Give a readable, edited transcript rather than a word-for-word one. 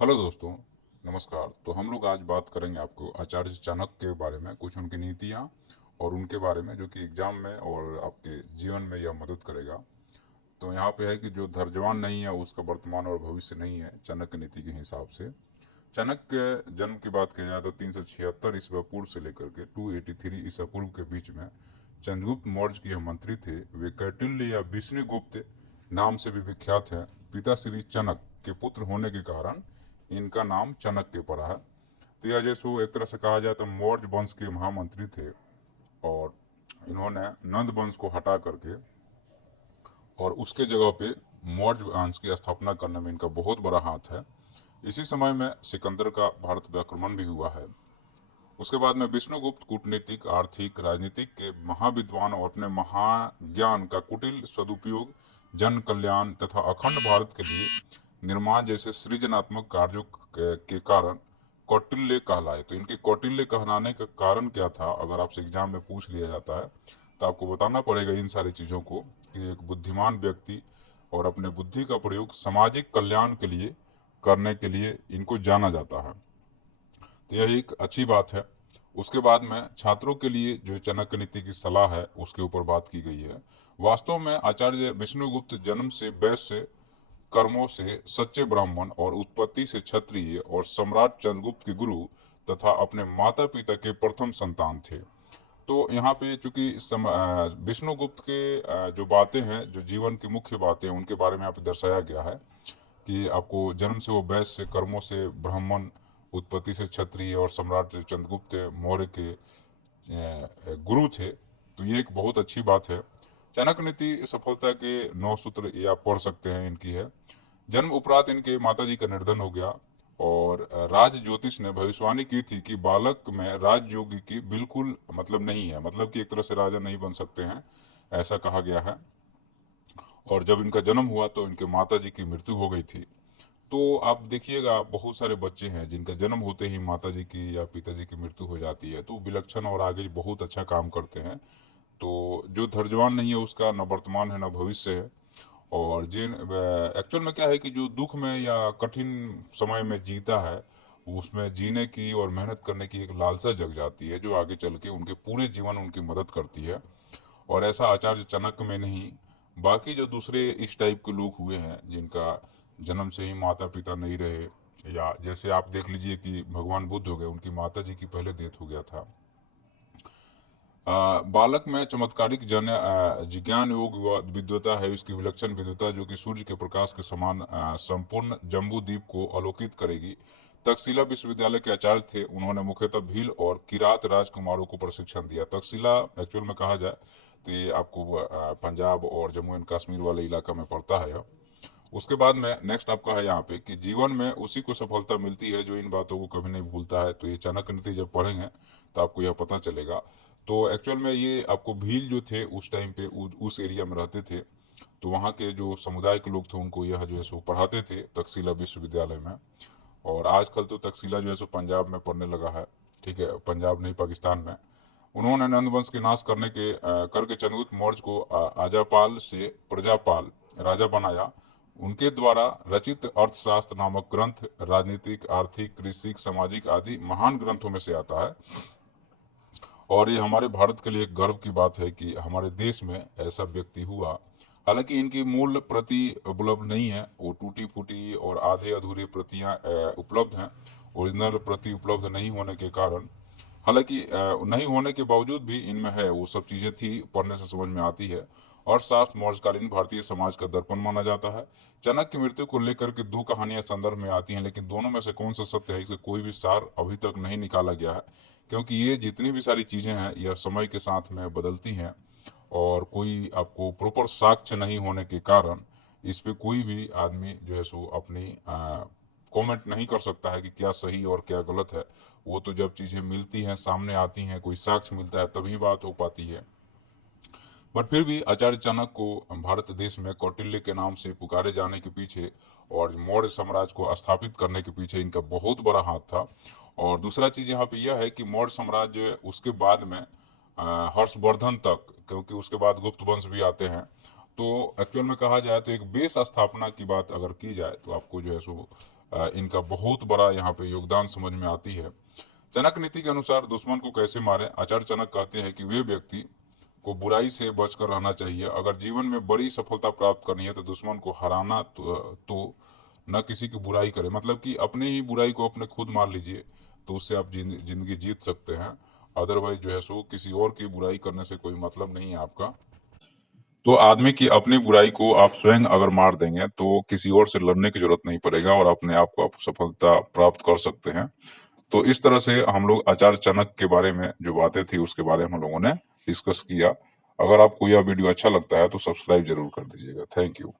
Hello दोस्तों, नमस्कार। तो हम लोग आज बात करेंगे आपको आचार्य चाणक्य के बारे में, कुछ उनकी नीतियाँ और उनके बारे में जो कि एग्जाम में और आपके जीवन में यह मदद करेगा। तो यहाँ पे है कि जो धैर्यवान नहीं है उसका वर्तमान और भविष्य नहीं है, चाणक्य नीति के हिसाब से। चाणक्य के जन्म की बात की जाए तो 376 ईस्वी पूर्व से लेकर के 283 ईसा पूर्व के बीच में चंद्रगुप्त मौर्य के यह मंत्री थे। वे कौटिल्य या विष्णुगुप्त नाम से भी विख्यात हैं। पिता श्री चनक के पुत्र होने के कारण इनका नाम चाणक्य पड़ा है। तो यह जैसो एक तरह से कहा जाए तो मौर्य वंश के महामंत्री थे और इन्होंने नंद वंश को हटा करके और उसके जगह पे मौर्य वंश की स्थापना करने में इनका बहुत बड़ा हाथ है। इसी समय में सिकंदर का भारत पे आक्रमण भी हुआ है। उसके बाद में विष्णुगुप्त कूटनीतिक, आर्थिक, राजनीतिक के महाविद्वान और अपने महाज्ञान का कुटिल सदुपयोग जन कल्याण तथा अखंड भारत के लिए निर्माण जैसे सृजनात्मक कार्यों के कारण कौटिल्य कहलाए। तो इनके कौटिल्य कहलाने का कारण क्या था, अगर आपसे एग्जाम में पूछ लिया जाता है तो आपको बताना पड़ेगा इन सारी चीज़ों को कि एक बुद्धिमान व्यक्ति और अपने बुद्धि का प्रयोग सामाजिक कल्याण के लिए करने के लिए इनको जाना जाता है। तो यह एक अच्छी बात है। उसके बाद में छात्रों के लिए जो चाणक्य नीति की सलाह है उसके ऊपर बात की गई है। वास्तव में आचार्य विष्णुगुप्त जन्म से वैश्य, कर्मों से सच्चे ब्राह्मण और उत्पत्ति से क्षत्रिय और सम्राट चंद्रगुप्त के गुरु तथा अपने माता पिता के प्रथम संतान थे। तो यहाँ पे चूंकि विष्णुगुप्त के जो बातें हैं, जो जीवन की मुख्य बातें हैं, उनके बारे में यहाँ पे दर्शाया गया है कि आपको जन्म से वो वैश्य, कर्मों से ब्राह्मण, उत्पत्ति से क्षत्रिय और सम्राट चंद्रगुप्त मौर्य के गुरु थे। तो ये एक बहुत अच्छी बात है। चाणक्य नीति सफलता के 9 सूत्र ये आप पढ़ सकते हैं, इनकी है। जन्म उपरांत इनके माताजी का निर्धन हो गया और राज ज्योतिष ने भविष्यवाणी की थी कि बालक में राजयोगी की बिल्कुल मतलब नहीं है, मतलब कि एक तरह से राजा नहीं बन सकते हैं, ऐसा कहा गया है। और जब इनका जन्म हुआ तो इनके माताजी की मृत्यु हो गई थी। तो आप देखिएगा बहुत सारे बच्चे हैं जिनका जन्म होते ही माताजी की या पिताजी की मृत्यु हो जाती है, तो विलक्षण और आगे बहुत अच्छा काम करते हैं। तो जो धैर्यवान नहीं है उसका न वर्तमान है न भविष्य है। और जिन एक्चुअल में क्या है कि जो दुख में या कठिन समय में जीता है, उसमें जीने की और मेहनत करने की एक लालसा जग जाती है जो आगे चल के उनके पूरे जीवन उनकी मदद करती है। और ऐसा आचार्य चाणक्य में नहीं, बाकी जो दूसरे इस टाइप के लोग हुए हैं जिनका जन्म से ही माता पिता नहीं रहे, या जैसे आप देख लीजिए कि भगवान बुद्ध हो गए, उनकी माता जी की पहले डेथ हो गया था। बालक में चमत्कारिक जिज्ञान योग विद्वता है, इसकी विलक्षण विद्वता जो कि सूर्य के प्रकाश के समान संपूर्ण जम्बू द्वीप को आलोकित करेगी। तक्षशिला विश्वविद्यालय के आचार्य थे। उन्होंने मुख्यतः भील और किरात राजकुमारों को प्रशिक्षण दिया। तक्षशिला एक्चुअल में कहा जाए तो ये आपको पंजाब और जम्मू एंड कश्मीर वाले इलाका में पड़ता है। उसके बाद में नेक्स्ट आपका है यहाँ पे कि जीवन में उसी को सफलता मिलती है जो इन बातों को कभी नहीं भूलता है। तो ये चाणक्य नीति जब पढ़ेंगे तो आपको यह पता चलेगा। तो एक्चुअल में ये आपको भील जो थे उस टाइम पे उस एरिया में रहते थे, तो वहाँ के जो समुदाय के लोग थे उनको यह जो है सो पढ़ाते थे तक्षशिला विश्वविद्यालय में। और आजकल तो तक्षशिला जो है सो पंजाब में पढ़ने लगा है, ठीक है, पंजाब नहीं पाकिस्तान में। उन्होंने नंद वंश के नाश करके चंद्रगुप्त मौर्य को आजापाल से प्रजापाल राजा बनाया। उनके द्वारा रचित अर्थशास्त्र नामक ग्रंथ राजनीतिक, आर्थिक, कृषि, सामाजिक आदि महान ग्रंथों में से आता है। और ये हमारे भारत के लिए एक गर्व की बात है कि हमारे देश में ऐसा व्यक्ति हुआ। हालांकि इनकी मूल प्रति उपलब्ध नहीं है, वो टूटी फूटी और आधे अधूरे प्रतियां उपलब्ध हैं। ओरिजिनल प्रति उपलब्ध नहीं होने के कारण, हालांकि नहीं होने के बावजूद भी इनमें है, वो सब चीज़ें थी, पढ़ने से समझ में आती है। और शास्त्र मौर्यकालीन भारतीय समाज का दर्पण माना जाता है। चाणक्य की मृत्यु को लेकर के दो कहानियां संदर्भ में आती हैं, लेकिन दोनों में से कौन सा सत्य है इसका कोई भी सार अभी तक नहीं निकाला गया है, क्योंकि ये जितनी भी सारी चीज़ें हैं यह समय के साथ में बदलती हैं और कोई आपको प्रॉपर साक्ष्य नहीं होने के कारण इस पे कोई भी आदमी जो है सो अपनी कमेंट नहीं कर सकता है कि क्या सही और क्या गलत है। वो तो जब चीज़ें मिलती हैं, सामने आती हैं, कोई साक्ष्य मिलता है, तभी बात हो पाती है। बट फिर भी आचार्य चाणक्य को भारत देश में कौटिल्य के नाम से पुकारे जाने के पीछे और मौर्य साम्राज्य को स्थापित करने के पीछे इनका बहुत बड़ा हाथ था। और दूसरा चीज़ यहाँ पे यह है कि मौर्य साम्राज्य उसके बाद में हर्षवर्धन तक, क्योंकि उसके बाद गुप्त वंश भी आते हैं। तो एक्चुअल में कहा जाए तो एक बेस स्थापना की बात अगर की जाए तो आपको जो है सो इनका बहुत बड़ा यहाँ पे योगदान समझ में आती है। चाणक्य नीति के अनुसार दुश्मन को कैसे मारें, आचार्य चाणक्य कहते हैं कि वे व्यक्ति को बुराई से बचकर रहना चाहिए। अगर जीवन में बड़ी सफलता प्राप्त करनी है तो दुश्मन को हराना तो न किसी की बुराई करें, मतलब कि अपने ही बुराई को अपने खुद मार लीजिए, तो उससे आप जिंदगी जीत सकते हैं। अदरवाइज जो है सो किसी और की बुराई करने से कोई मतलब नहीं है आपका। तो आदमी की अपनी बुराई को आप स्वयं अगर मार देंगे तो किसी और से लड़ने की जरूरत नहीं पड़ेगा और अपने आप को आप सफलता प्राप्त कर सकते हैं। तो इस तरह से हम लोग आचार्य चाणक्य के बारे में जो बातें थी उसके बारे में हम लोगों ने डिस्कस किया। अगर आपको यह वीडियो अच्छा लगता है तो सब्सक्राइब जरूर कर दीजिएगा। Thank you.